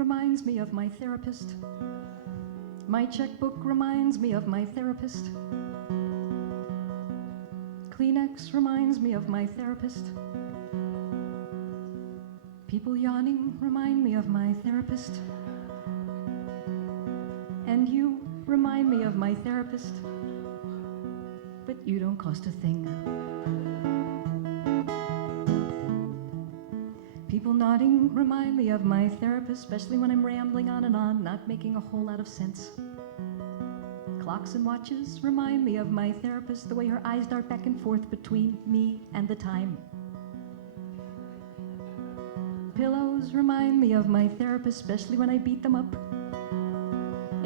reminds me of my therapist. My checkbook reminds me of my therapist. Kleenex reminds me of my therapist. People yawning remind me of my therapist. And you remind me of my therapist. But you don't cost a thing. People nodding remind me of my therapist, especially when I'm rambling on and on, not making a whole lot of sense. Clocks and watches remind me of my therapist, the way her eyes dart back and forth between me and the time. Pillows remind me of my therapist, especially when I beat them up.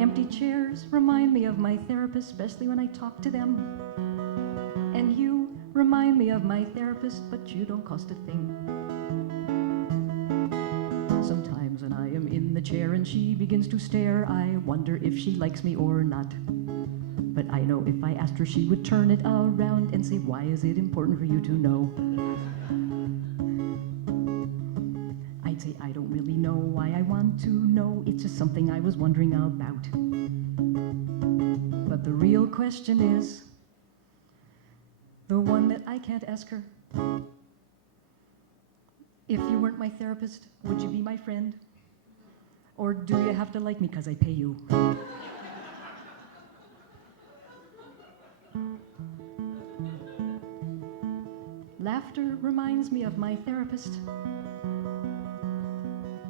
Empty chairs remind me of my therapist, especially when I talk to them. And you remind me of my therapist, but you don't cost a thing. Sometimes when I am in the chair and she begins to stare, I wonder if she likes me or not. But I know if I asked her, she would turn it around and say, why is it important for you to know? I'd say, I don't really know why I want to know. It's just something I was wondering about. But the real question is, the one that I can't ask her. If you weren't my therapist, would you be my friend? Or do you have to like me because I pay you? Laughter reminds me of my therapist.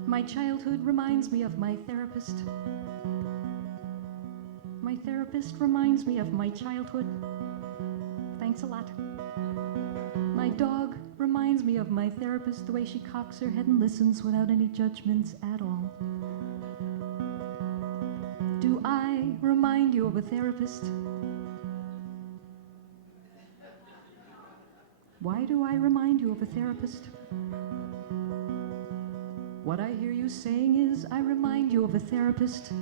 My childhood reminds me of my therapist. My therapist reminds me of my childhood. Thanks a lot. My dog reminds me of my therapist, the way she cocks her head and listens without any judgments at all. Do I remind you of a therapist? Why do I remind you of a therapist? What I hear you saying is, I remind you of a therapist.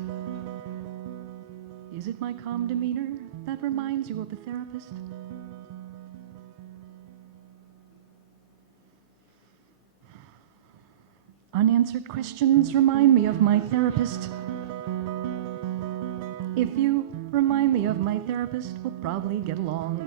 Is it my calm demeanor that reminds you of a therapist? Unanswered questions remind me of my therapist. If you remind me of my therapist, we'll probably get along.